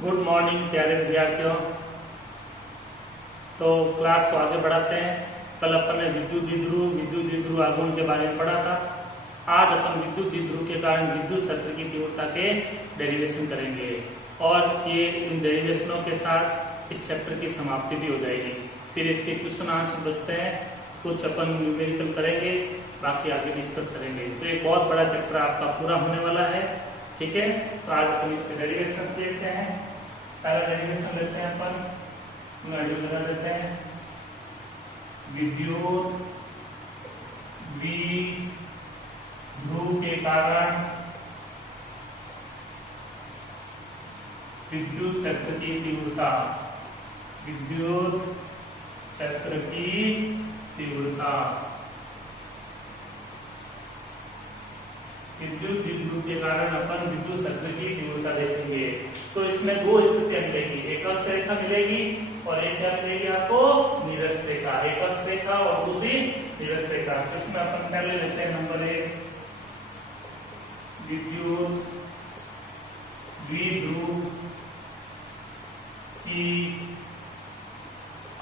Good morning प्यारे विद्यार्थियों। तो क्लास को आगे बढ़ाते हैं। कल अपन ने विद्युत द्विध्रुव आघूर्ण के बारे में पढ़ा था। आज अपन विद्युत द्विध्रुव के कारण विद्युत क्षेत्र की तीव्रता के डेरिवेशन करेंगे और ये इन डेरिवेशनों के साथ इस चैप्टर की समाप्ति भी हो जाएगी। फिर इसके क्वेश्चन आंसर बचते हैं, कुछ अपन न्यूमेरिकल करेंगे, बाकी आगे डिस्कस करेंगे। तो एक बहुत बड़ा चैप्टर आपका पूरा होने वाला है, ठीक है। तो आज अपन इसके डेरिवेशन देखते हैं। पहला डेरिवेशन लेते हैं अपन, लगा देते हैं विद्युत द्विध्रुव के कारण विद्युत क्षेत्र की तीव्रता, विद्युत क्षेत्र की तीव्रता, विद्युत द्विध्रुव के कारण अपन विद्युत क्षेत्र की तीव्रता देखेंगे। तो इसमें दो स्थितियां मिलेगी, एक अक्ष रेखा मिलेगी और एक क्या मिलेगी आपको, निरक्ष रेखा। एक अक्ष रेखा और दूसरी निरक्ष रेखा। तो इसमें अपन पहले लेते हैं नंबर 1, विद्युत द्विध्रुव की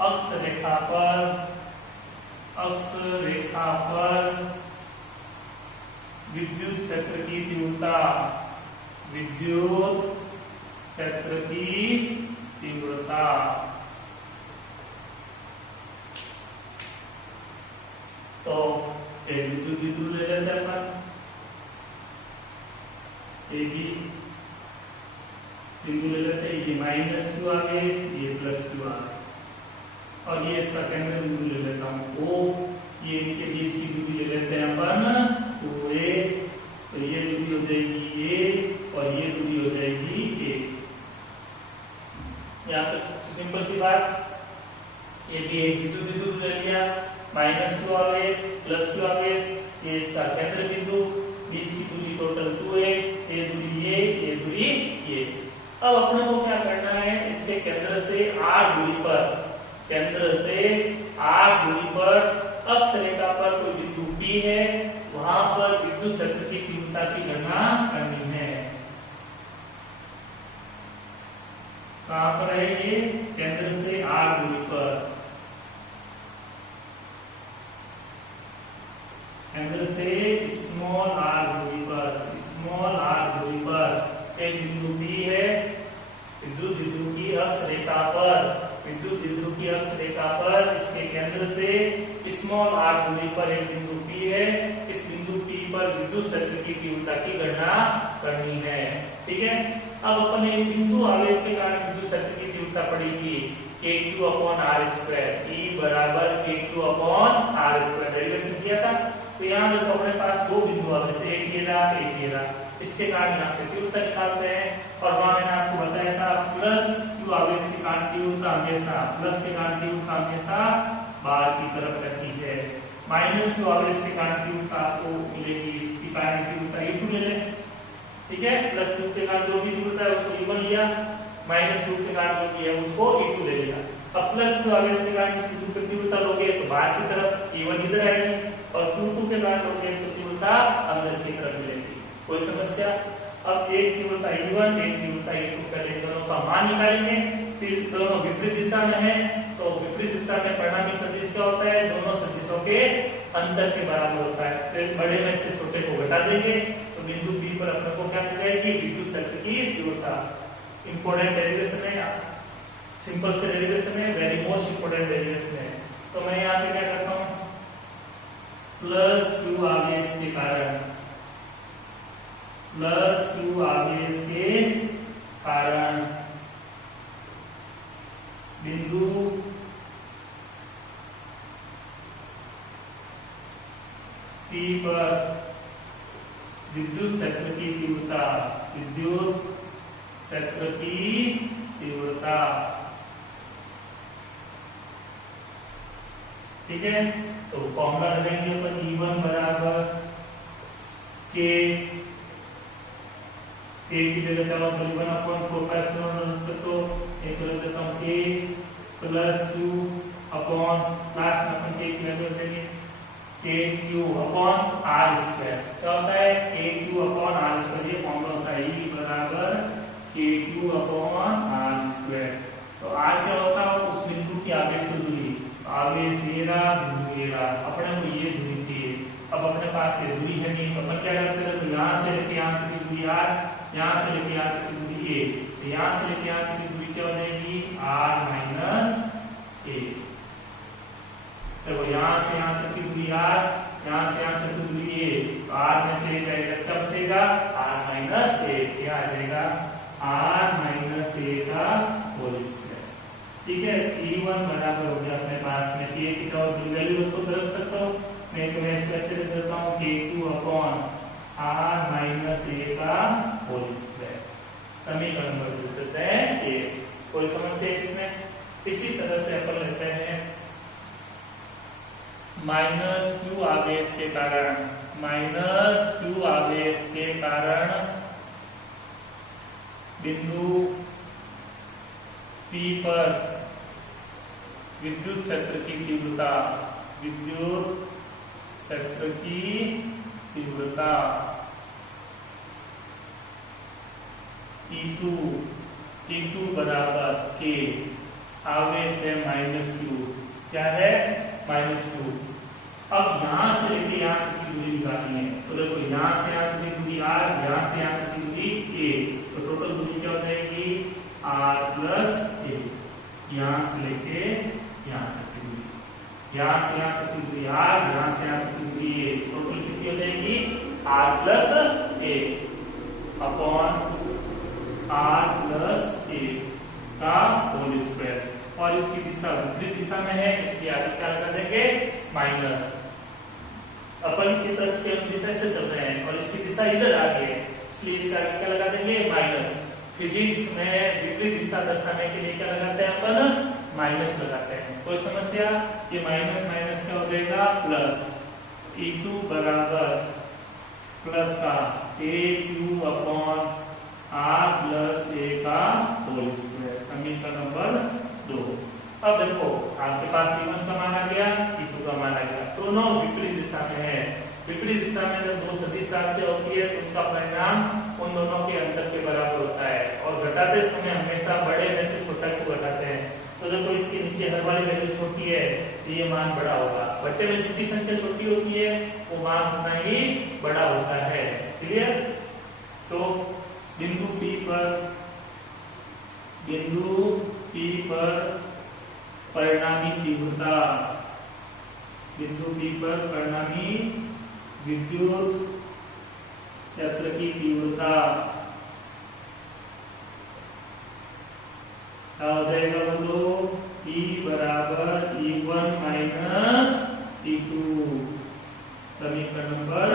अक्ष रेखा पर विद्युत क्षेत्र की तीव्रता, विद्युत क्षेत्र की तीव्रता। तो विद्युत द्विध्रुव ले लेते हैं अपन, एक ही बिंदु ले लेते हैं, ये -q आ गया, ये +q आ गया और ये इसका केंद्र बिंदु ले लेता हूं O। ये इनके बीच की दूरी ले लेते हैं अपन OA। तो ये दूरी हो जाएगी A और ये दूरी हो जाएगी A। यहाँ तक सिंपल सी बात। ये भी एक विद्युत द्विध्रुव ले लिया, -q आ गया, +q आ गया, ये इसका केंद्र बिंदु, बीच की दूरी टोटल 2A, ये दूरी ये दूरी ये। अब अपने को क्या करना है, इसके केंद्र से r दूरी पर, केंद्र से r दूरी पर अक्ष रेखा पर कोई बिंदु P है, वहां पर विद्युत क्षेत्र की तीव्रता की गणना करनी है। कहां पर है ये, केंद्र से r दूरी पर, केंद्र से स्मॉल r दूरी पर, स्मॉल r दूरी पर एक बिंदु P है। विद्युत द्विध्रुव की अक्ष रेखा पर, विद्युत द्विध्रुव की अक्ष रेखा पर इसके केंद्र से स्मॉल r दूरी पर एक बिंदु P है। इस बिंदु P पर विद्युत क्षेत्र की तीव्रता की गणना करनी है, ठीक है। अब अपन एक बिंदु आवेश के कारण विद्युत क्षेत्र की तीव्रता पड़ेगी kq/r², E बराबर kq/r²। डेरिवेशन किया था। तो यहाँ देखो अपने पास दो बिंदु आवेश, एक ये रहा, एक ये रहा। इसके कारण यहाँ पे तीव्रता निकालते हैं और वहां मैंने आपको बताया था +q आवेश के कारण तीव्रता हमेशा, प्लस के कारण तीव्रता हमेशा बाहर की तरफ रहती है। -q आवेश के कारण तीव्रता आपको मिलेगी, इसकी कारण तीव्रता E2 ले लें, ठीक है। +q के कारण जो भी तीव्रता है उसको E1 लिया, -q के कारण जो भी है उसको E2 ले लिया। अब +q आवेश के कारण इस बिंदु पर तीव्रता लोगे तो बाहर की तरफ, E1 इधर आएगी और q2 के कारण लोगे तो तीव्रता अंदर की तरफ मिलेगी। कोई समस्या? अब एक तीव्रता E1, एक तीव्रता E2, पहले दोनों का मान निकालेंगे, फिर दोनों विपरीत दिशा में है तो विपरीत दिशा में परिणामी सदिश क्या होता है, दोनों सदिशों के अंतर के बराबर होता है। फिर बड़े में से छोटे को घटा देंगे तो बिंदु B पर अपने को क्या मिल जाएगी, विद्युत क्षेत्र की तीव्रता। इंपोर्टेंट डेरिवेशन है, सिंपल से डेरिवेशन है, वेरी मोस्ट इंपोर्टेंट डेरिवेशन है। तो मैं यहाँ पे क्या करता हूँ, +q आवेश के कारण, +q आवेश के कारण बिंदु P पर विद्युत क्षेत्र की तीव्रता, विद्युत क्षेत्र की तीव्रता, ठीक है। तो फॉर्मूला लगाएंगे अपन, E1 बराबर K की जगह चलो +1/4 तो एक कर देता हूँ K +q लास्ट में अपन K की वैल्यू देंगे KQ अपॉन R स्क्वायर। क्या होता है KQ अपॉन R स्क्वायर, ये फॉर्मूला होता है E बराबर KQ अपॉन आवेश ये रहा, बिंदु ये रहा, अपने को ये दूरी चाहिए। अब अपने पास ये दूरी है नहीं, तो अपन क्या करते हैं, तो यहाँ से लेके यहाँ तक की दूरी r, यहाँ से लेके यहाँ तक की दूरी a, तो यहाँ से लेके यहाँ तक की दूरी क्या हो जाएगी, r माइनस a। देखो यहाँ से यहाँ तक की दूरी r, यहाँ से यहाँ तक की दूरी a, तो r में से जाएगा, क्या बचेगा, r माइनस a, क्या आ जाएगा, r माइनस a का होल स्क्वायर। ठीक है, E1 बराबर हो गया अपने पास में, a की जगह वैल्यू तो बदल सकता हूँ, नहीं तो मैं इसको ऐसे लिख देता हूँ, k2 upon r minus a का होल स्क्वायर। समीकरण बदल देते हैं a। कोई समस्या है इसमें? इसी तरह से अपन लेते हैं माइनस q आवेश के कारण, माइनस q आवेश के कारण बिंदु P पर विद्युत क्षेत्र की तीव्रता, विद्युत क्षेत्र की तीव्रता T2 बराबर K, आवेश है -q, क्या है, -q। अब यहां से लेके यहाँ तक की दूरी निकालनी है, तो देखो यहाँ से यहाँ तक की दूरी r, यहाँ से यहाँ तक की दूरी a, तो टोटल दूरी क्या हो जाएगी, r प्लस a। यहाँ से लेके यहाँ तक की दूरी, यहाँ से यहाँ तक की दूरी r, यहाँ से यहाँ तक की दूरी a, टोटल कितनी हो जाएगी, r plus a upon r plus a का होल स्क्वायर। और इसकी दिशा विपरीत दिशा में है, इसलिए आगे क्या कर देंगे, माइनस। अपन इस अक्ष के दिशा से चल रहे हैं और इसकी दिशा इधर आ गई है, इसलिए इसका आगे क्या लगा देंगे, माइनस। फिजिक्स में विपरीत दिशा दर्शाने के लिए क्या लगाते हैं अपन, माइनस लगाते हैं। कोई समस्या? ये माइनस माइनस क्या हो जाएगा, प्लस। E2 बराबर प्लस का KQ upon R plus A का होल स्क्वायर। समीकरण नंबर 2। अब देखो आपके पास E1 का मान आ गया, E2 का मान आ गया, दोनों विपरीत दिशा में है। विपरीत दिशा में जब दो सदिश राशि होती है तो उनका परिणाम उन दोनों के अंतर के बराबर होता है, और घटाते समय हमेशा बड़े में से छोटा को घटाते हैं। तो देखो इसके नीचे हर वाली वैल्यू छोटी है तो ये मान बड़ा होगा, बट्टे में जितनी संख्या छोटी होती है वो मान उतना ही बड़ा होता है। क्लियर? तो बिंदु P पर परिणामी तीव्रता, बिंदु P पर परिणामी विद्युत क्षेत्र की तीव्रता क्या हो जाएगा, बोलो, E बराबर E1 माइनस E2। समीकरण नंबर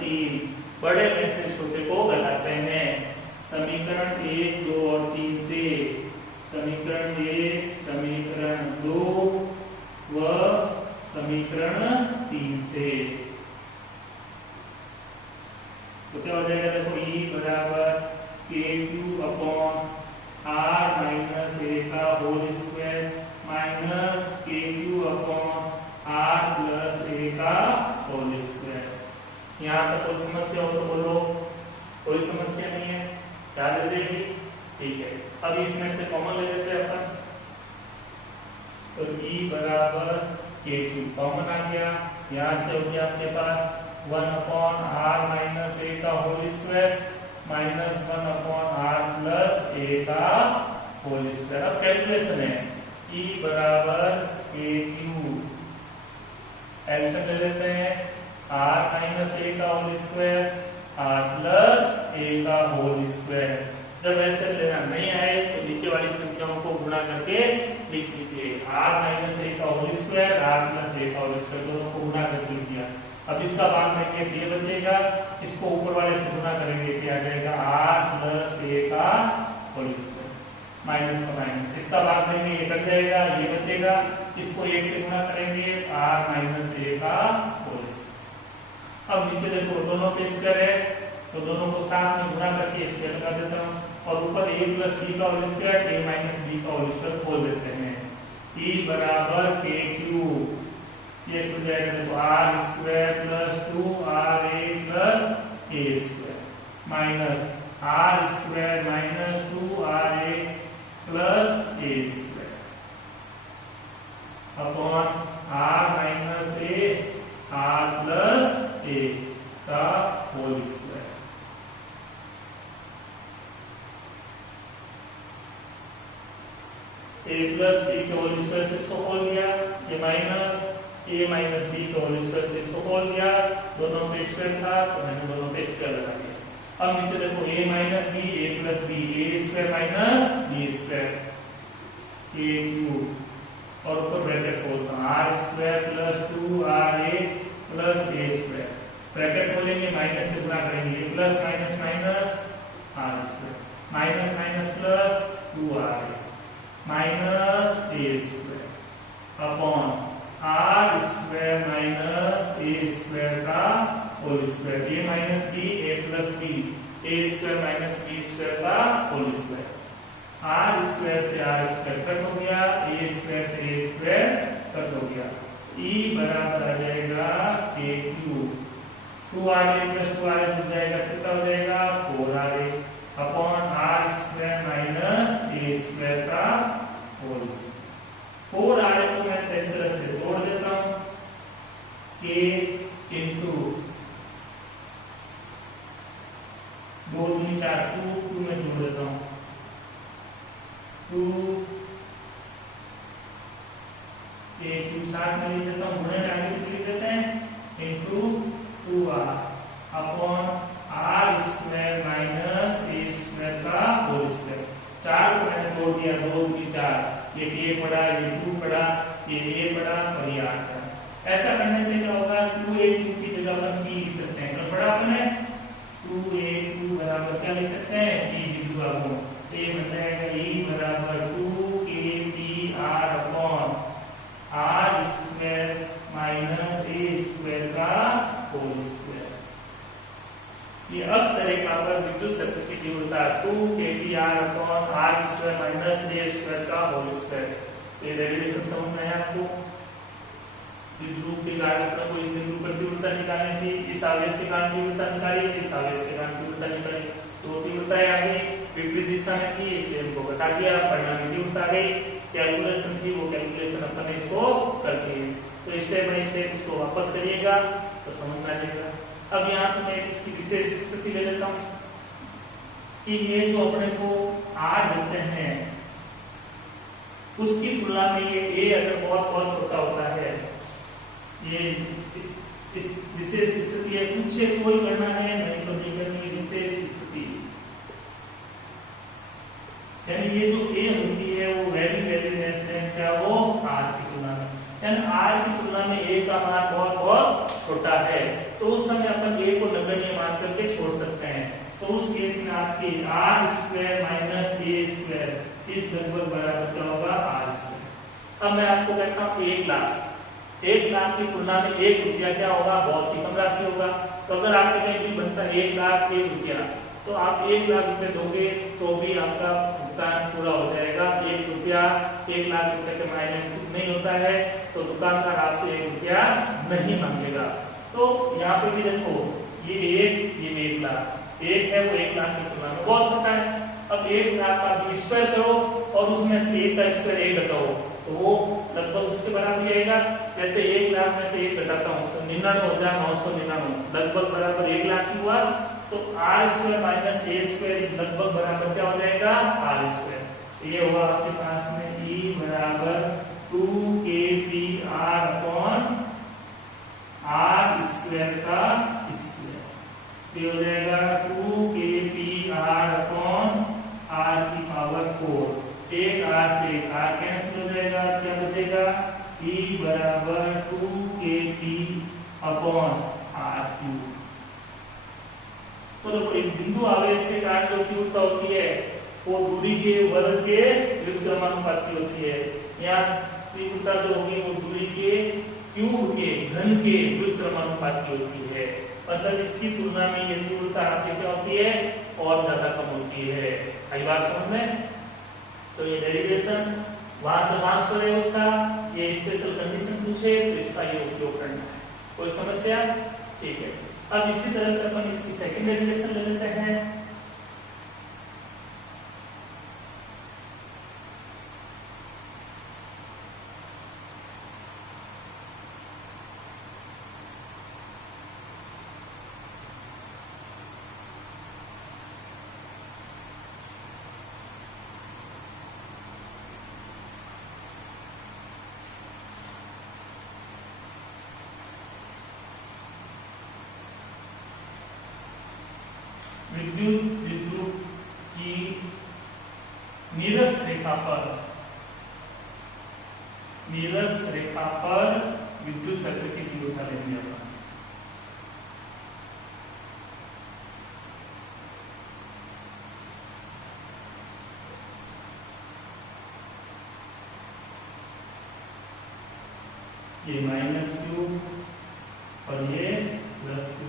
3। बड़े में से छोटे को घटाते हैं। समीकरण 1, 2 और 3 से, समीकरण 1, समीकरण 2 व समीकरण 3 से, तो क्या हो जाएगा, देखो E बराबर KQ upon R minus A का whole square minus KQ upon R plus A का होल स्क्वायर। यहाँ पर कोई समस्या हो तो बोलो, कोई समस्या नहीं है, याद रखेगी, ठीक है। अब इसमें से कॉमन ले लेते हैं अपन, तो E बराबर KQ कॉमन आ गया, यहाँ से हो गया आपके पास 1 अपॉन R माइनस A का whole square minus 1 upon R plus A का होल स्क्वायर। अब कैलकुलेशन है, E बराबर KQ, एलसीएम ले लेते हैं, R माइनस A का whole square R plus A का होल स्क्वायर। जब एलसीएम लेना नहीं आए तो नीचे वाली संख्याओं को गुणा करके लिख लीजिए, R माइनस A का whole square R plus A का होल स्क्वायर, दोनों को गुणा करके लिख दिया। अब इसका भाग देंगे ये बचेगा, इसको ऊपर वाले से गुणा करेंगे क्या आ जाएगा, R प्लस A का होल स्क्वायर, माइनस का माइनस, इसका भाग देंगे ये कट जाएगा, ये बचेगा, इसको 1 से गुणा करेंगे R माइनस A का होल स्क्वायर। अब नीचे देखो दोनों पे स्क्वायर है तो दोनों को साथ में गुणा करके स्क्वायर लगा देता हूँ, और ऊपर A प्लस B का whole square A minus B का होल स्क्वायर खोल देते हैं। E बराबर KQ, ये खुल जाएगा, देखो R square plus 2RA plus A square minus R square minus 2RA plus A square. Upon R minus A R plus A का whole square. A plus B के होल स्क्वायर से इसको खोल दिया, ये माइनस ए माइनस बी के whole square से इसको खोल दिया, दोनों पे स्क्वायर था तो मैंने दोनों पे स्क्वायर लगा दिया। अब नीचे देखो A minus B A plus B, A square minus B square, A cube और ऊपर ब्रैकेट खोलता हूँ R square plus 2 plus A square, bracket खोलेंगे माइनस से गुणा करेंगे, plus minus minus R square, minus minus plus 2 minus A square upon R square minus A square का whole square, A minus B A plus B, A square minus B square का whole square, are square से are square cut हो गया, ए square से ए square cut हो गया, ई बराबर आ जाएगा ए क्यूब, 2 प्लस 2 हो जाएगा, कितना हो जाएगा 4 upon R square minus A square का होल स्क्वायर। 4 को मैं इस तरह से जोड़ देता हूं, k इंटू 2 दूनी 4, 2 में जोड़ देता हूं, 2 a क्यू 7 में लिख देता हूं, गुणे में आगे लिख देते हैं into 2r upon R square minus A square का होल स्क्वायर। 4 को मैंने जोड़ दिया, 2 दूनी 4, ये a पड़ा, ये 2 पड़ा, ये a पड़ा और ये 8 पड़ा। ऐसा करने से क्या होगा, 2a की जगह पर p लिख सकते हैं, तो पड़ा अपने 2a बराबर क्या लिख सकते हैं p बिंदु आपको, a बन जाएगा e बराबर 2kpr upon R square minus A square का होल स्क्वायर। ये अक्ष रेखा पर विद्युत क्षेत्र की तीव्रता 2kpr upon R square minus A square का होल स्क्वायर। ये डेरिवेशन समझ में है आपको। द्विध्रुव के कारण अपने को इस बिंदु पर तीव्रता निकालनी थी, इस आवेश के कारण तीव्रता निकाली, इस आवेश के कारण तीव्रता निकाली, तो तीव्रताएं आ गई विपरीत दिशा में थी, इसलिए इनको घटा दिया, परिणामी तीव्रता आ गई। कैलकुलेशन थी वो कैलकुलेशन अपन इसको करते हैं, तो स्टेप बाय स्टेप इसको वापस करिएगा तो समझ में आ जाएगा। अब यहाँ पे मैं इसकी विशेष स्थिति ले लेता हूँ कि ये जो अपने को R देते हैं उसकी तुलना में ये A अगर बहुत बहुत छोटा होता है, ये इस विशेष स्थिति है, कुछ से कोई गणना है नहीं तो नहीं करनी, विशेष स्थिति यानी ये जो A होती है वो वेरी वेरी लेस देन क्या वो R की तुलना में, यानी R की तुलना में A का मान बहुत बहुत छोटा है, तो उस समय अपन A को नगण्य मान करके छोड़ सकते हैं। तो उस केस में आपकी R square minus A square इस लगभग बराबर क्या होगा आर स्क्वायर। अब मैं आपको कहता हूँ 1 लाख, 1 लाख की तुलना में 1 रुपया क्या होगा बहुत ही कम राशि होगा। तो अगर आपके कहीं भी बनता है 1 लाख 1 रुपया, तो आप 1 लाख रुपए दोगे तो भी आपका भुगतान पूरा हो जाएगा। 1 रुपया 1 लाख रुपए के मायने नहीं होता है, तो दुकानदार आपसे 1 रुपया नहीं मांगेगा। तो यहाँ पे भी देखो ये 1 लाख, 1 है वो 1 लाख की तुलना में बहुत छोटा है। अब 1 लाख का स्क्वायर करो और उसमें से 1 का स्क्वायर 1 घटाओ तो वो लगभग उसके बराबर ही आएगा। जैसे 1 लाख में से 1 घटाता हूँ तो 99,999 लगभग बराबर 1 लाख की हुआ। तो R square minus A square इस लगभग बराबर क्या हो जाएगा आर स्क्वायर। ये हुआ आपके पास में ई बराबर 2kpr अपॉन आर स्क्वायर का स्क्वायर। ये हो जाएगा 2kpr अपॉन आर की पावर 4। एक आर से एक आर कैंसिल हो जाएगा, क्या बचेगा ई बराबर 2kp अपॉन आर क्यूब। तो देखो एक बिंदु आवेश के कारण जो तीव्रता होती है वो दूरी के वर्ग के व्युत्क्रमानुपाती होती है। यहाँ तीव्रता जो होगी वो दूरी के क्यूब के घन के व्युत्क्रमानुपाती होती है। मतलब इसकी तुलना में ये तीव्रता आपकी क्या होती है और ज्यादा कम होती है। आई बात समझ में? तो ये डेरिवेशन वहां तो ट्रांसफर है उसका, ये स्पेशल कंडीशन पूछे तो इसका ये उपयोग करना है। कोई समस्या? ठीक है। अब इसी तरह से अपन इसकी सेकंड डेरिवेशन ले लेते हैं। विद्युत द्विध्रुव की निरक्ष रेखा पर विद्युत क्षेत्र की तीव्रता लेंगे अपन। ये -q और ये +q,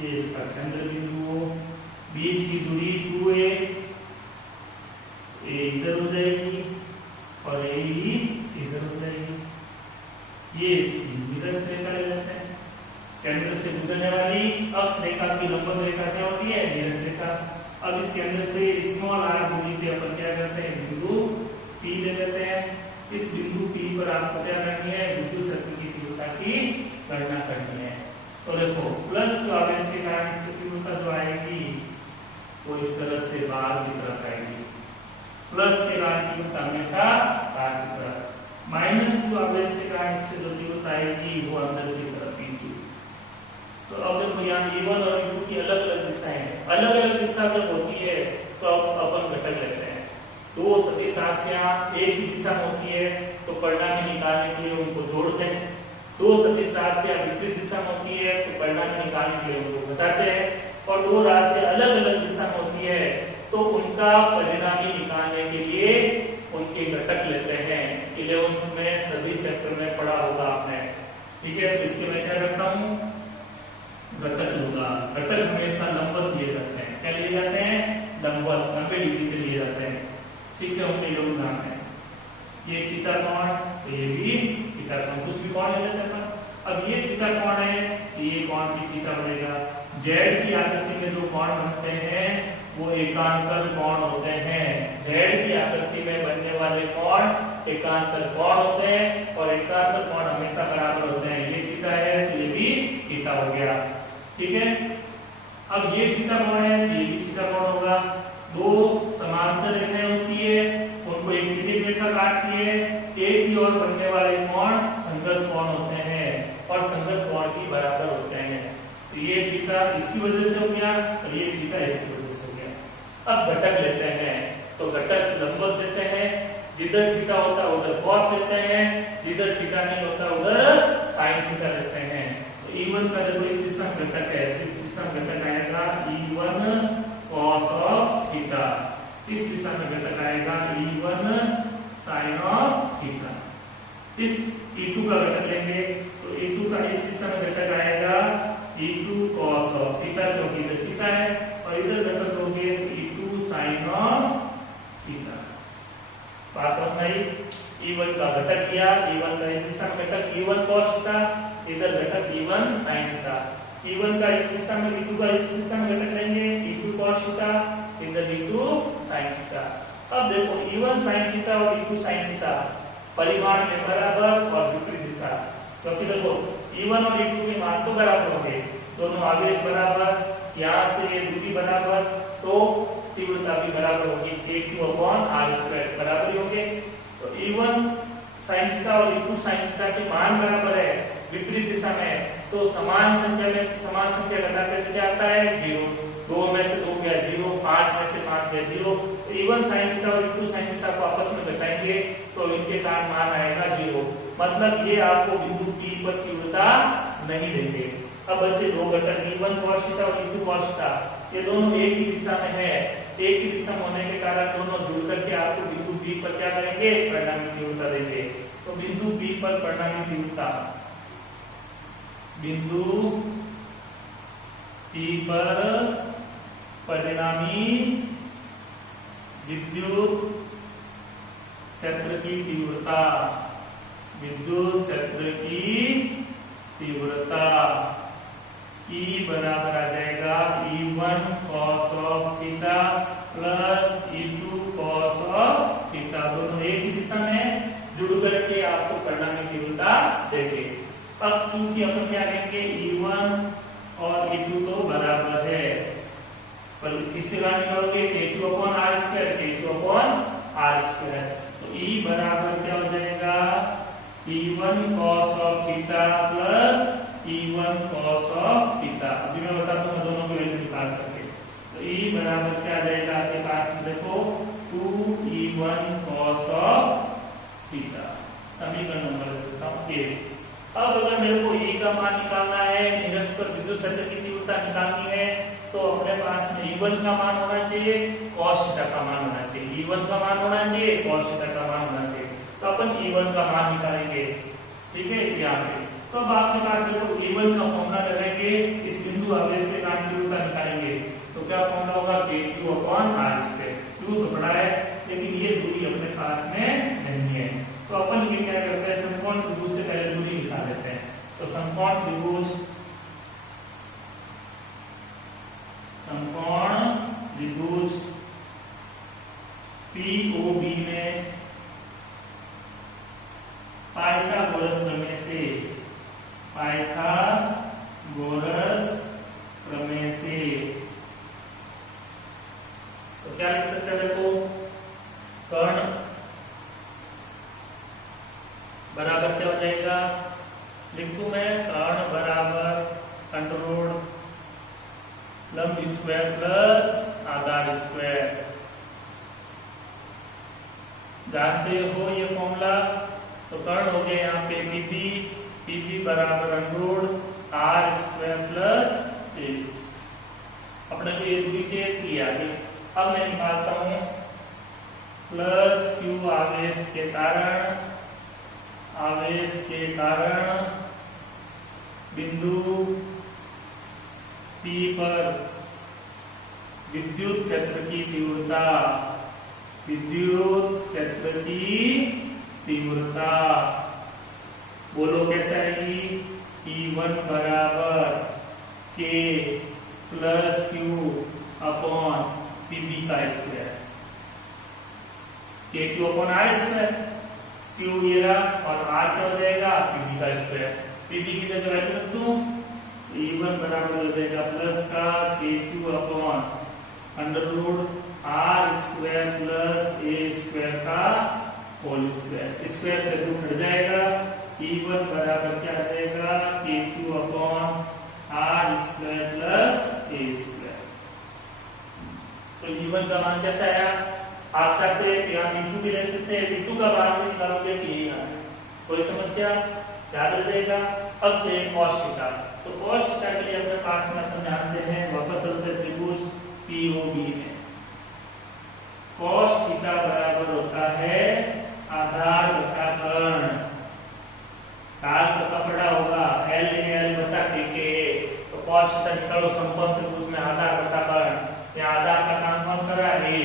ये इसका केंद्र बिंदु हो, बीच की दूरी 2a, ये इधर हो जाएगी और ये भी इधर हो जाएगी। ये इसकी निरक्ष रेखा ले लेते हैं। केंद्र से गुजरने वाली अक्ष रेखा की लंबवत रेखा क्या होती है? निरक्ष रेखा। अब इस केंद्र से स्मॉल r दूरी पे अपन क्या करते हैं? बिंदु P ले लेते हैं। इस बिंदु P पर आपको क्या करनी है? विद्युत क्षेत्र की तीव्रता की गणना करनी है। तो देखो प्लस जो आवेश के कारण इसकी तीव्रता जो आएगी वो इस तरह से बाहर की तरफ आएगी। प्लस के कारण तीव्रता हमेशा बाहर की तरफ, -q आवेश के कारण इससे जो तीव्रता आएगी वो अंदर की तरफ E2। तो अब देखो यहाँ E1 और E2 की अलग अलग दिशाएं हैं। अलग अलग दिशा जब होती है तो अब अपन घटक लेते हैं। दो सदिश राशियां एक ही दिशा में होती है तो परिणामी निकालने के लिए उनको जोड़ते हैं। दो सदिश राशियां विपरीत दिशा में होती है तो परिणामी निकालने के लिए उनको घटाते हैं। और दो राशियां अलग अलग दिशा में होती है तो उनका परिणामी निकालने के लिए उनके घटक लेते हैं। 11th में सदिश चैप्टर में पढ़ा होगा आपने, ठीक है। तो इसके मैं क्या करता हूँ? घटक लूंगा। घटक हमेशा लंबवत लिए जाते हैं। क्या लिए जाते हैं? लंबवत, 90 डिग्री के लिए जाते हैं। सीखे होंगे लोग नाम है। ये थीटा कोण, तो ये भी थीटा कोण, कुछ भी कोण ले लेते हैं। अब ये थीटा कोण है, ये कोण भी थीटा बनेगा। जेड की आकृति में जो कोण बनते हैं वो एकांतर कोण होते हैं। जेड की आकृति में बनने वाले कोण एकांतर कोण होते हैं और एकांतर कोण हमेशा बराबर होते हैं। ये थीटा है तो ये भी थीटा हो गया, ठीक है। अब ये थीटा कोण है, ये भी थीटा कोण होगा। दो समांतर रेखाएं होती है, उनको एक तिर्यक रेखा काटती है। एक ही ओर बनने वाले कोण संगत कोण होते हैं और संगत कोण की बराबर होते हैं। तो ये थीटा इसकी वजह से हो गया और ये थीटा इसकी वजह से हो गया। अब घटक लेते हैं, तो घटक लंबवत लेते हैं। जिधर थीटा होता है उधर कॉस लेते हैं, जिधर थीटा नहीं होता उधर साइन थीटा लेते हैं। तो E1 का देखो इस दिशा में घटक है, इस दिशा में घटक आएगा E1 cos ऑफ थीटा, इस दिशा में घटक आएगा E1 sin ऑफ थीटा। इस E2 का घटक लेंगे तो E2 का इस दिशा में घटक आएगा E2 cos ऑफ थीटा, क्योंकि इधर थीटा है, और इधर घटक होंगे तो E2 sin ऑफ थीटा। बात समझ आई? E1 का घटक किया, E1 का इस दिशा में घटक E1 cos थीटा, इधर घटक E1 sin थीटा। E1 का इस दिशा में, E2 का इस दिशा में घटक लेंगे E2 cos थीटा, इधर E2 sin थीटा। अब देखो E1 sin थीटा और E2 sin थीटा परिमाण में बराबर और विपरीत दिशा, क्योंकि देखो E1 और E2 के मान तो बराबर होंगे, दोनों आवेश बराबर, यहाँ से ये दूरी बराबर, तो तीव्रता भी बराबर होगी। A2/r² बराबर ही होंगे। तो E1 sin थीटा और E2 sin थीटा के मान बराबर है विपरीत दिशा में, तो समान संख्या में समान संख्या घटाकर क्या आता है? 0। 2 में से 2 गया 0, 5 में से 5 गया 0। तो E1 sin थीटा और E2 sin थीटा को आपस में घटाएंगे तो इनके कारण मान आएगा 0। मतलब ये आपको बिंदु P पर तीव्रता नहीं देंगे। अब बच्चे दो घटक E1 cos थीटा और E2 cos थीटा, ये दोनों एक ही दिशा में है। एक ही दिशा में होने के कारण दोनों जुड़ करके आपको बिंदु P पर क्या करेंगे? परिणामी तीव्रता देंगे। तो बिंदु P पर परिणामी तीव्रता, बिंदु P पर परिणामी विद्युत क्षेत्र की तीव्रता, विद्युत क्षेत्र की तीव्रता E बराबर आ जाएगा E1 cos of theta plus E2 cos of theta. दोनों एक ही दिशा में जुड़ करके आपको परिणामी तीव्रता देंगे। अब चूंकि अपन क्या लेंगे? E1 और E2 तो बराबर है, पर किससे बाहर निकालोगे? K2/r², K2/r²। तो E बराबर क्या हो जाएगा? E1 cos of theta plus E1 cos of theta. अभी मैं बताता हूँ दोनों की वैल्यू निकाल करके। थीटा। समीकरण नंबर देता हूं ए। अब अगर मेरे को E का मान निकालना है, निरस्पर विद्युत क्षेत्र की तीव्रता निकालनी है, तो अपने पास में E1 का मान होना चाहिए, cos थीटा का मान होना चाहिए। E1 का मान होना चाहिए, cos थीटा का मान होना चाहिए। तो अपन E1 का मान निकालेंगे, ठीक है, यहाँ पे। तो अब आपके पास देखो E1 का फॉर्मूला लगाएंगे, इस बिंदु आवेश के कारण तीव्रता निकालेंगे, तो क्या फॉर्मूला होगा, KQ/R²। Q तो बड़ा है, लेकिन ये दूरी अपने पास में नहीं है, तो अपन ये क्या करते हैं, समकोण त्रिभुज से पहले दूरी निकाल लेते हैं। तो समकोण त्रिभुज POB में पाइथागोरस प्रमेय से तो क्या लिख सकते हैं, देखो कर्ण बराबर क्या हो जाएगा, लिख दूं मैं, कर्ण बराबर अंडर लंब स्क्वायर प्लस आधार स्क्वायर। जानते हो ये फॉर्मूला, तो कर्ण हो गया यहाँ पे पीबी बराबर अंडर R² प्लस एस। अपने को ये दूरी चेक किया, अब मैं निकालता हूं प्लस Q आवेश के कारण बिंदु P पर विद्युत क्षेत्र की तीव्रता बोलो कैसे आएगी, E1 बराबर K plus Q upon PB का स्क्वायर, KQ/R², Q ये रहा और R क्या हो जाएगा, PB का स्क्वायर। PB की जगह वैल्यू रख दूं, E1 बराबर हो जाएगा प्लस का KQ/अंडर R² प्लस A² का होल स्क्वायर। स्क्वायर से रूट हट जाएगा, E1 बराबर क्या आ जाएगा, KQ/R² प्लस A²। तो E1 का मान कैसा आया, आप चाहते हैं यहाँ V2 भी ले सकते हैं, V2 का मान भी निकालोगे कि कोई समस्या याद रह जाएगा। अब चाहिए cos थीटा, तो cos थीटा के लिए अपने पास में अपन जानते हैं, वापस चलते त्रिभुज POB में cos थीटा बराबर होता है आधार बटा कर्ण। काल का पड़ा होगा L बटा KK, तो cos थीटा निकालो समकोण त्रिभुज में आधार बटा कर्ण। यहाँ आधार का काम कौन कर रहा है,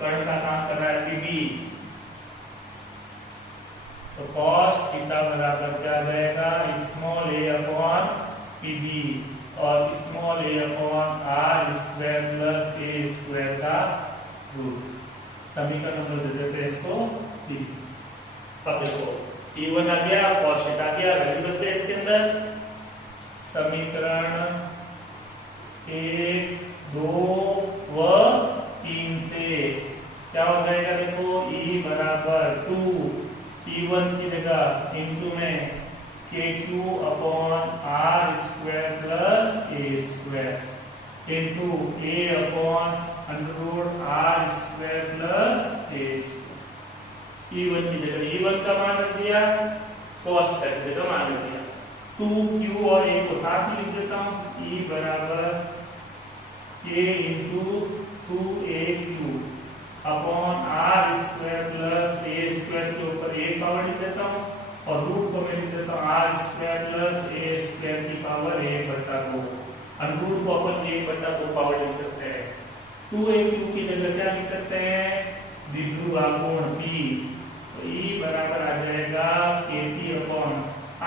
कर्ण का काम कर रहा है PB। तो cos थीटा बराबर क्या आ जाएगा, स्मॉल a अपॉन PB और small a upon R² plus A² का रूट। समीकरण नंबर दे देते हैं इसको। अब देखो E1 आ गया, cos थीटा आ गया, वैल्यू रखते हैं इसके अंदर। समीकरण 1, 2 व 3 से क्या हो जाएगा, देखो E बराबर 2, E1 की जगह इंटू में KQ/R² plus A² into A upon under R² plus A²। E1 की जगह E1 का मान रख दिया, cos थीटा की जगह मान रख दिया। 2Q और A को साथ में लिख देता हूं, E बराबर K into 2AQ upon R² plus A² के ऊपर A पावर लिख देता हूँ और रूट को मैं लिख देता हूँ R² प्लस A² की पावर 1/2। अंडरूट को अपन 1/2 पावर लिख सकते हैं। 2AQ की जगह क्या लिख सकते हैं, द्विध्रुव कोण P, तो E बराबर आ जाएगा KP अपॉन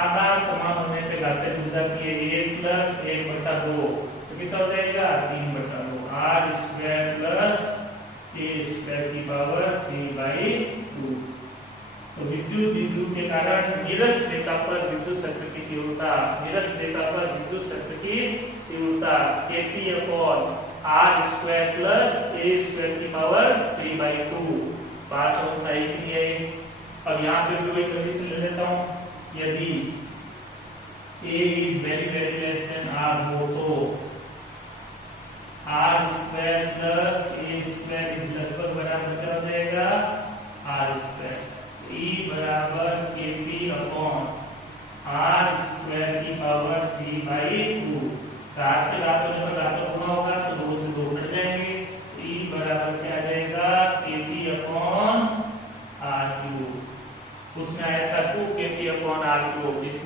आधार समान होने पे घाते गुणा किए 1 प्लस 1/2, तो कितना हो जाएगा 3/2 R² प्लस A² की पावर 3/2। तो विद्युत बिंदु के कारण निरक्ष रेखा पर विद्युत क्षेत्र की तीव्रता, KP upon R² plus A² की पावर 3/2। पास होता है कि नहीं है। अब यहाँ पे भी एक कंडीशन ले लेता हूँ, यदि A is very very less than R हो तो R² प्लस A² इज लगभग बराबर क्या हो जाएगा R²। E बराबर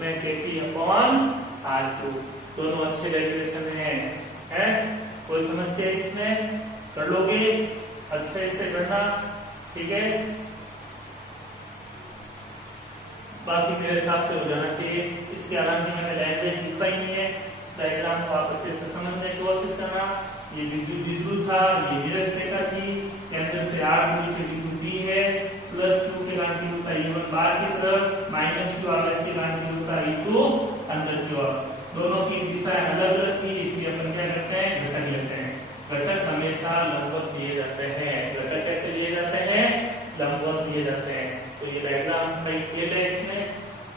इसमें KP/R2 दोनों अच्छे डेरिवेशन हैं। कोई समस्या इसमें कर लोगे अच्छे से करना, ठीक है। बाकी मेरे हिसाब से हो जाना चाहिए। इसके हालांकि मैंने लैंग्वेज लिखा ही नहीं है, इस डायग्राम को आप अच्छे से समझने की कोशिश करना। ये विद्युत बिंदु था, ये निरस रेखा थी, केंद्र से R दूरी पे बिंदु B है, +2 के कांटिन्यूता E1 बाहर की तरफ, -2 आवेश के कांटिन्यूता E2 अंदर की ओर। दोनों की दिशाएं अलग अलग थी, इसलिए अपन क्या करते हैं, घटक लेते हैं। घटक हमेशा लंबवत लिए जाते हैं। घटक कैसे लिए जाते हैं, लंबवत लिए जाते हैं। तो ये डायग्राम का खेल है इसमें,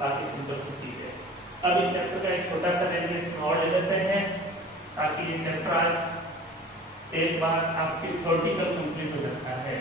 बाकी सिंपल सी चीज है। अब इस चैप्टर का एक छोटा सा डेरिवेशन और ले लेते हैं, ताकि ये चैप्टर आज एक बार आपकी थ्योरेटिकल कंप्लीट हो जाता है।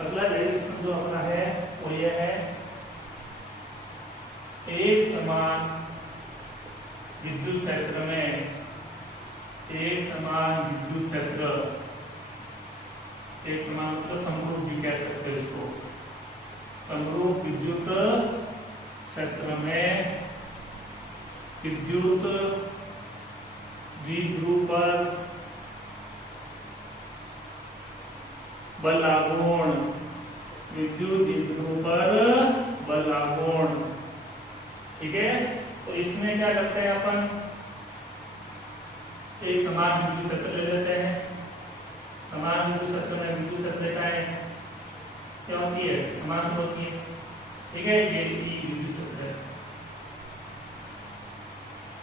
अगला डेरिवेशन जो अपना है वो ये है, एक समान विद्युत क्षेत्र में, एक समान विद्युत क्षेत्र, एक समान तो समरूप भी कह सकते हो इसको, समरूप विद्युत क्षेत्र में विद्युत द्विध्रुव पर बल आघूर्ण, विद्युत द्विध्रुव पर बल आघूर्ण, ठीक है। तो इसमें क्या करते हैं अपन, एक समान विद्युत क्षेत्र ले लेते हैं। समान विद्युत क्षेत्र में विद्युत क्षेत्रताएं क्या होती है, समान होती है, ठीक है। ये विद्युत क्षेत्र है,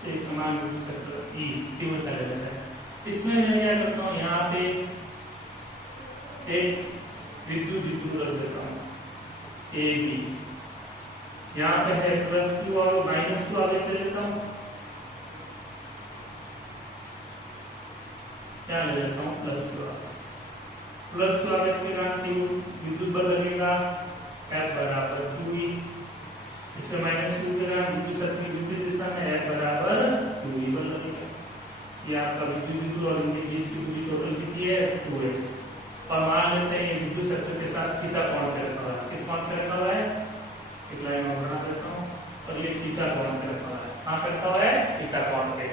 एक समान विद्युत क्षेत्र तीव्रता ले लेते हैं। इसमें मैं क्या करता हूँ, यहाँ पे एक विद्युत द्विध्रुव रख देता हूं, ए बी। यहाँ पे है +2 और -2 आवेश ले लेता हूं, क्या ले लेता हूं, +2 आवेश। +2 आवेश के कारण विद्युत बल लगेगा F बराबर 2E। इससे -2 के कारण विद्युत क्षेत्र की विपरीत दिशा में F बराबर 2E बल लगेगा। ये आपका विद्युत बिंदु और इनके बीच की दूरी टोटल कितनी है, 2 है। और मान लेते हैं विद्युत क्षेत्र के साथ थीटा कोण पे रखा हुआ है। किस कोण पे रखा हुआ है, एक लाइन में बना देता हूँ, और ये थीटा कोण पे रखा हुआ है। कहाँ पे रखा हुआ है, थीटा कोण पे।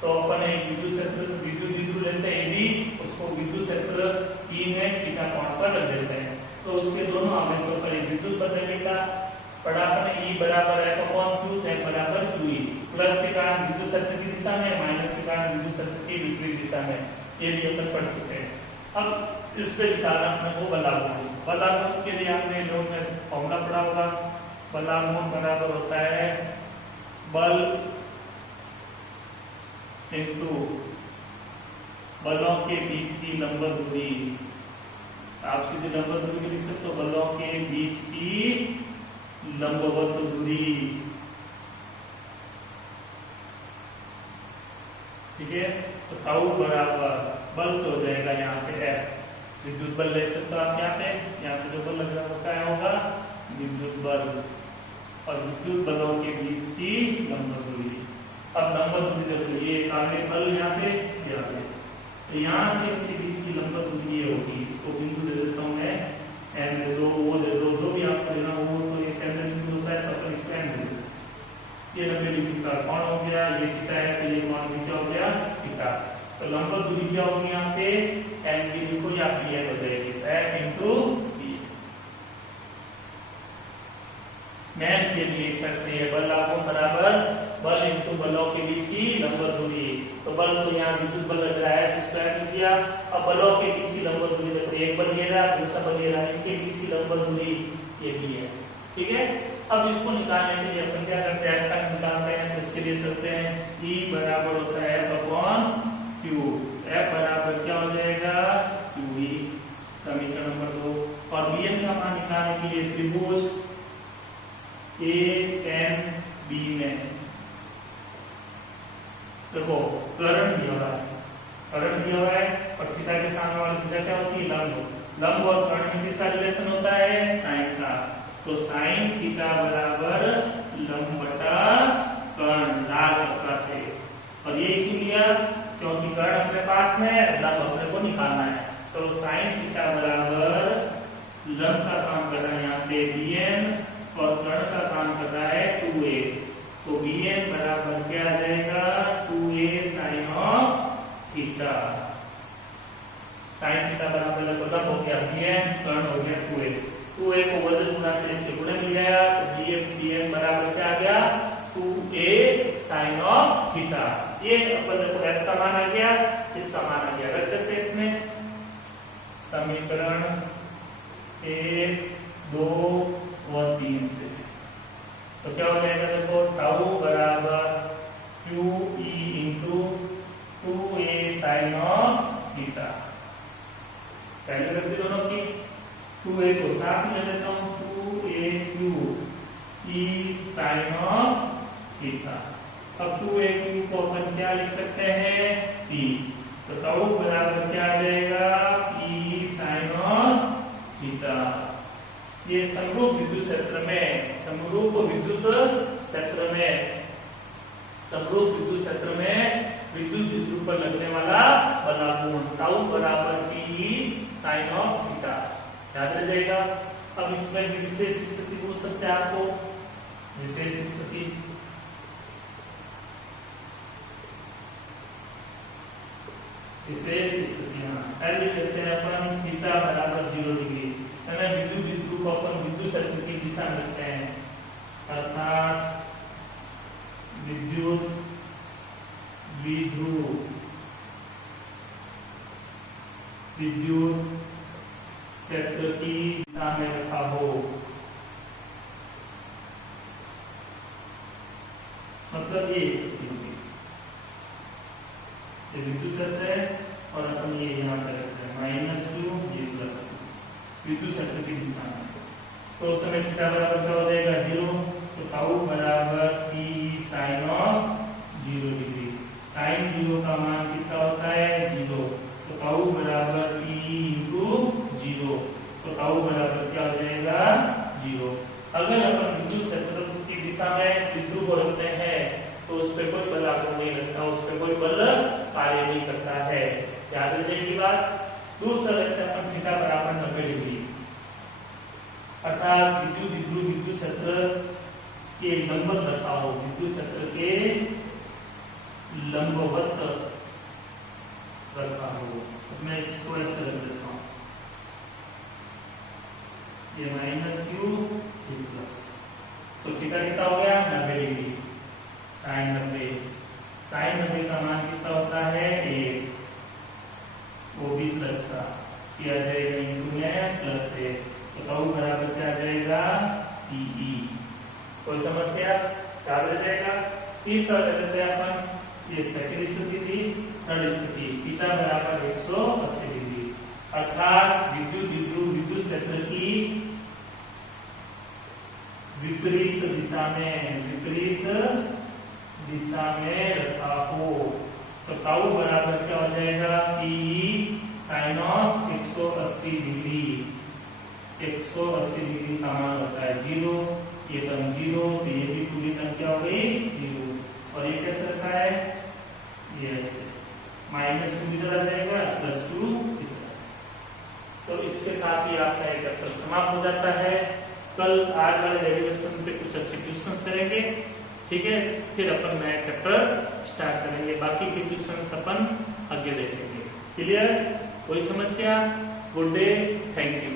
तो अपन एक विद्युत क्षेत्र विद्युत बिंदु लेते हैं AB, उसको विद्युत क्षेत्र E में थीटा कोण पर रख देते हैं। तो उसके दोनों आवेशों पर एक विद्युत बल लगेगा। पढ़ा अपन E बराबर F/Q, F बराबर 2E। प्लस के कारण विद्युत क्षेत्र की दिशा में, माइनस के कारण विद्युत क्षेत्र की विपरीत दिशा में, ये भी अपन पढ़ चुके हैं। अब इस पे निकालना अपने को बल आघूर्ण। बल आघूर्ण के लिए आपने लोग में फॉर्मूला पढ़ा होगा। बल आघूर्ण बराबर होता है बल इंटू बलों के बीच की लंबवत दूरी। आप सीधे लंबवत दूरी लिख सकते हो, बलों के बीच की लंबवत दूरी, ठीक है। तो टाउ बराबर बल तो हो जाएगा यहाँ पे F, विद्युत बल ले सकते हो आप यहाँ पे जो बल लग रहा होता है होगा विद्युत बल, और विद्युत बलों के बीच की लंबवत दूरी। अब लंबवत दूरी देखो, ये आगे बल यहाँ पे, तो यहाँ से इनके बीच की लंबवत दूरी ये होगी। इसको बिंदु दे देता हूँ मैं, एन दे दो, वो दे दो, जो भी आपको देना हो। तो ये केंद्र बिंदु होता है, तो अपन इसको एन दे दो। ये 90 डिग्री का कोण हो गया, ये थीटा है, तो ये कोण भी क्या हो गया, थीटा। तो लंबवत दूरी क्या होगी यहाँ पे, एन की लिखो या पी एन हो जाएगी, F इंटू पी। मैन के लिए फिर से ये बल आघूर्ण बराबर बल इंटू बलों के बीच की लंबवत दूरी। तो बल तो यहाँ विद्युत बल लग रहा है, स्क्वायर कर दिया। अब बलों के बीच की लंबवत दूरी देखो, एक बल ये रहा, दूसरा बल ये रहा, इनके बीच की लंबवत दूरी ये भी है, ठीक है। अब इसको निकालने के लिए अपन क्या करते हैं, तक निकालते हैं। तो इसके लिए चलते हैं, E बराबर होता है F/Q। F बराबर क्या हो जाएगा, QE, समीकरण नंबर 2। और Bn का मान निकालने के लिए त्रिभुज ANB में देखो करण दिया हुआ है, कर्ण दिया हुआ है और थीटा के सामने वाली भुजा क्या होती है? लंब। लंब और कर्ण में किसका रिलेशन होता है? साइन का। तो साइन थीटा बराबर लंब बटा कर्ण, लाल रेखा से। और ये क्यों लिया? क्योंकि कर्ण अपने पास है, लंब अपने को निकालना है। तो साइन थीटा बराबर लंब का काम कर रहा है यहाँ पे bn और कर्ण का काम कर रहा है 2a। तो bn बराबर क्या आ जाएगा? 2a sine of theta. Sine theta बराबर लंब हो गया bn, कर्ण हो गया 2a। 2a को वजन गुना से इसके गुणे मिल गया, तो bn बराबर क्या आ गया? 2a sine of theta. ये अपन देखो f का मान आ गया, इसका मान आ गया, रख देते इसमें। समीकरण 1, 2 और 3 से तो क्या हो जाएगा? देखो टाउ बराबर QE into 2a sine of theta. पहले रखती दोनों की, 2a को साथ में ले लेता हूँ, 2aq e sine of theta. अब 2aq को अपन क्या लिख सकते हैं? p। तो टाउ बराबर क्या आ जाएगा? e sine of theta. ये समरूप विद्युत क्षेत्र में, समरूप विद्युत क्षेत्र में विद्युत विद्युत पर लगने वाला बलागुण टाउ बराबर पी साइन ऑफ थीटा, याद रह जाएगा। अब इसमें विशेष स्थिति पूछ सकते हैं आपको, विशेष स्थिति पहले लेते हैं अपन थीटा बराबर 0 डिग्री। विद्युत विद्युत को अपन विद्युत क्षेत्र की दिशा में रखते हैं, अर्थात विद्युत विद्युत क्षेत्र की दिशा में रखा हो, मतलब ये स्थिति होगी। ये विद्युत क्षेत्र है और अपन ये यहाँ पे रखते हैं -2 ये +2 विद्युत क्षेत्र की दिशा में। तो उस समय थीटा बराबर क्या हो जाएगा? 0। तो टाउ बराबर P sine of 0 degree. Sine 0 का मान कितना होता है? 0। तो टाउ बराबर पी इंटू 0। तो टाउ बराबर क्या हो जाएगा? 0। अगर अपन विद्युत क्षेत्र की दिशा में विद्युत को रखते हैं तो उस पर कोई बल लागू नहीं लगता, उस पर कोई बल कार्य नहीं करता है, याद रखिए बात। दूसरा रखते हैं अपन थीटा बराबर 90 डिग्री, अर्थात विद्युत क्षेत्र के लंबवत रखा हो, विद्युत क्षेत्र के लंबवत रखा हो। मैं इसको ऐसे रख देता हूँ, ये -q ये प्लस। तो थीटा कितना हो गया? 90 डिग्री। साइन 90 का मान कितना होता है? 1। वो भी प्लस का किया जाएगा इंटू में प्लस 1। तो टाउ बराबर क्या आ जाएगा? PE। कोई समस्या? याद रह जाएगा। तीसरा लेते हैं अपन, ये सेकंड स्थिति थी। थर्ड स्थिति थीटा बराबर 180 डिग्री, अर्थात विद्युत क्षेत्र की विपरीत दिशा में रखा हो। तो टाउ बराबर क्या हो जाएगा? PE sine of 180 degree. 180 degree का मान होता है 0, ये टर्म 0, तो ये भी पूरी टर्म क्या हो गई? 0। और ये कैसे रखा है? ये ऐसे -2 इधर आ जाएगा, +2 इधर। तो इसके साथ ही आपका एक चैप्टर समाप्त हो जाता है। कल आज वाले डेरिवेशन पे कुछ अच्छे क्वेश्चंस करेंगे, ठीक है। फिर अपन नया चैप्टर स्टार्ट करेंगे, बाकी के क्वेश्चंस अपन आगे देखेंगे। क्लियर? कोई समस्या? Good day, thank you.